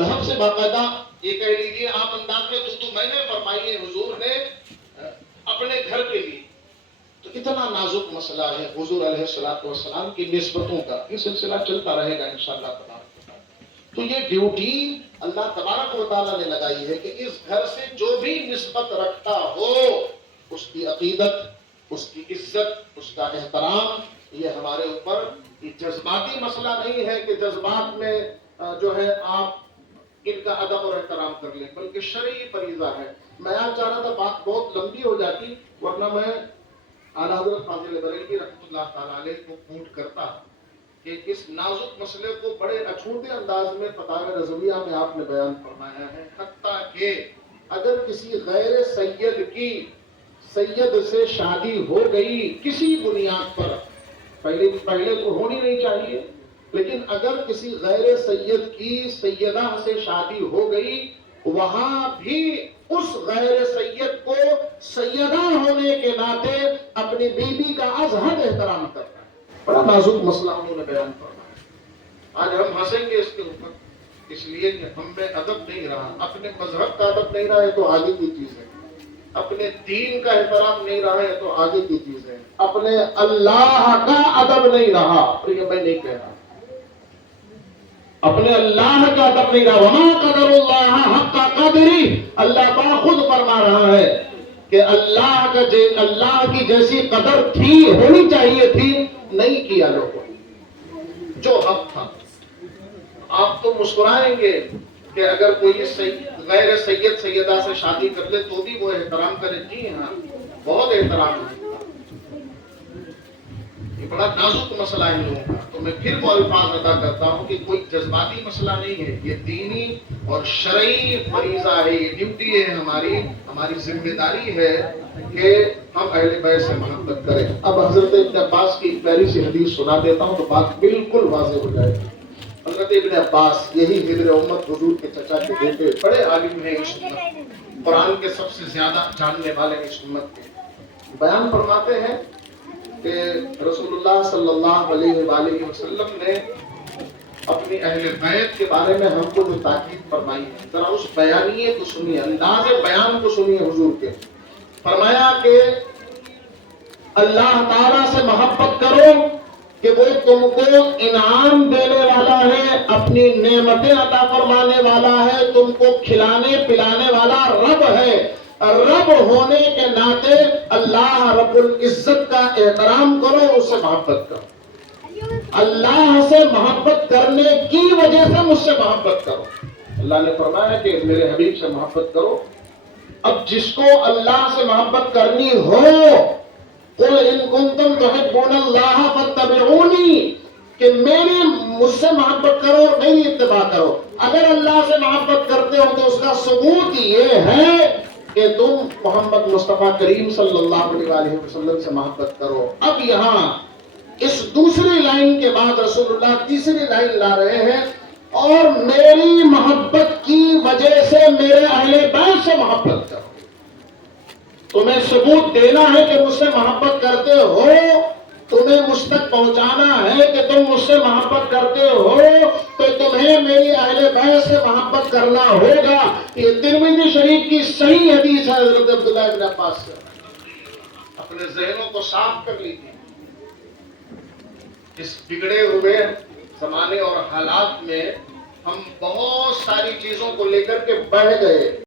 لہب سے باقاعدہ یہ کہہ لیجیے عام انداز میں تو میں نے فرمائی ہے حضور نے اپنے گھر کے لیے. تو اتنا نازک مسئلہ ہے حضور علیہ السلام کی نسبتوں کا. یہ سلسلہ چلتا رہے گا انشاءاللہ تبارک. تو یہ ڈیوٹی اللہ تبارک و تعالیٰ نے لگائی ہے کہ اس گھر سے جو بھی نسبت رکھتا ہو اس کی عقیدت، اس کی عزت، اس کا احترام، یہ ہمارے اوپر یہ جذباتی مسئلہ نہیں ہے کہ جذبات میں جو ہے آپ ان کا ادب اور احترام کر لیں، بلکہ شرعی فریضہ ہے. میں آج چاہ رہا تھا بات بہت لمبی ہو جاتی، ورنہ میں اعلیٰ حضرت فاضل بریلوی رحمۃ اللہ تعالی علیہ کو کوٹ کرتا کہ اس نازک مسئلے کو بڑے اچھوتے انداز میں فتاوی رضویہ میں آپ نے بیان فرمایا ہے. حتیٰ کہ اگر کسی غیر سید کی سید سے شادی ہو گئی کسی بنیاد پر، پہلے تو ہونی نہیں چاہیے، لیکن اگر کسی غیر سید کی سیدہ سے شادی ہو گئی، وہاں بھی اس غیر سید کو سیدہ ہونے کے ناطے اپنی بیوی کا از حد احترام کرنا ہے. بڑا نازک مسئلہ انہوں نے بیان فرمایا. آج ہم ہنسیں گے اس کے اوپر اس لیے کہ ہم میں ادب نہیں رہا، اپنے مذہب کا ادب نہیں رہا ہے تو آگے کی چیز ہے، اپنے دین کا احترام نہیں رہا ہے تو آگے کی چیز ہے، اپنے اللہ کا ادب نہیں رہا، تو یہ میں نہیں کہہ رہا، اپنے اللہ کا ادب نہیں رہا. وما قدر اللہ حق قدری، اللہ پاک خود فرما رہا ہے کہ اللہ کی جیسی قدر تھی، ہونی چاہیے تھی، نہیں کیا لوگوں جو حق تھا. آپ تو مسکرائیں گے کہ اگر کوئی غیر سید سیدہ سے شادی کر لے تو بھی وہ احترام کرے. جی ہاں، بہت احترام ہے. یہ بڑا نازک مسئلہ ہے لوگوں کا. تو میں پھر وہ الفاظ ادا کرتا ہوں کہ کوئی جذباتی مسئلہ نہیں ہے، یہ دینی اور شرعی فریضہ ہے، یہ ڈیوٹی ہے ہماری ذمہ داری ہے کہ ہم اہل بیت سے محبت کریں. اب حضرت ابن عباس کی ایک پیاری سی حدیث سنا دیتا ہوں تو بات بالکل واضح ہو جائے گی. حضرت ابن عباس، یہی حبر امت حضور کے چچا کے بیٹے، بڑے عالم ہیں اس امت، قرآن کے سب سے زیادہ جاننے والے اس امت کے، بیان فرماتے ہیں کہ رسول اللہ صلی اللہ علیہ وآلہ وسلم نے اپنی اہل بیت کے بارے میں ہم کو جو تاکید فرمائی ہے، ذرا اس بیانیے کو سنیے، انداز بیان کو سنیے حضور کے. فرمایا کہ اللہ تعالیٰ سے محبت کرو کہ وہ تم کو انعام دینے والا ہے، اپنی نعمتیں عطا فرمانے والا ہے، تم کو کھلانے پلانے والا رب ہے. رب ہونے کے ناطے اللہ رب العزت کا احترام کرو، اس سے محبت کرو. اللہ سے محبت کرنے کی وجہ سے مجھ سے محبت کرو. اللہ نے فرمایا کہ میرے حبیب سے محبت کرو. اب جس کو اللہ سے محبت کرنی ہو، قُلْ إِن كُنتُمْ تُحِبُّونَ اللَّهَ فَاتَّبِعُونِي، کہ مجھ سے محبت کرو اور میری اتباع کرو. اگر اللہ سے محبت کرتے ہو تو اس کا ثبوت یہ ہے کہ تم محمد مصطفیٰ کریم صلی اللہ علیہ وسلم سے محبت کرو. اب یہاں اس دوسری لائن کے بعد رسول اللہ تیسری لائن لا رہے ہیں، اور میری محبت کی وجہ سے میرے اہل بیت سے محبت کرو. تمہیں ثبوت دینا ہے کہ مجھ سے محبت کرتے ہو، تمہیں مجھ تک پہنچانا ہے کہ تم مجھ سے محبت کرتے ہو، تو تمہیں میری اہل بیت سے محبت کرنا ہوگا. یہ ترمذی شریف کی صحیح حدیث ہے حضرت عبداللہ ابن عباس سے. اپنے ذہنوں کو صاف کر لیجیے. اس بگڑے ہوئے زمانے اور حالات میں ہم بہت ساری چیزوں کو لے کر کے بڑھ گئے.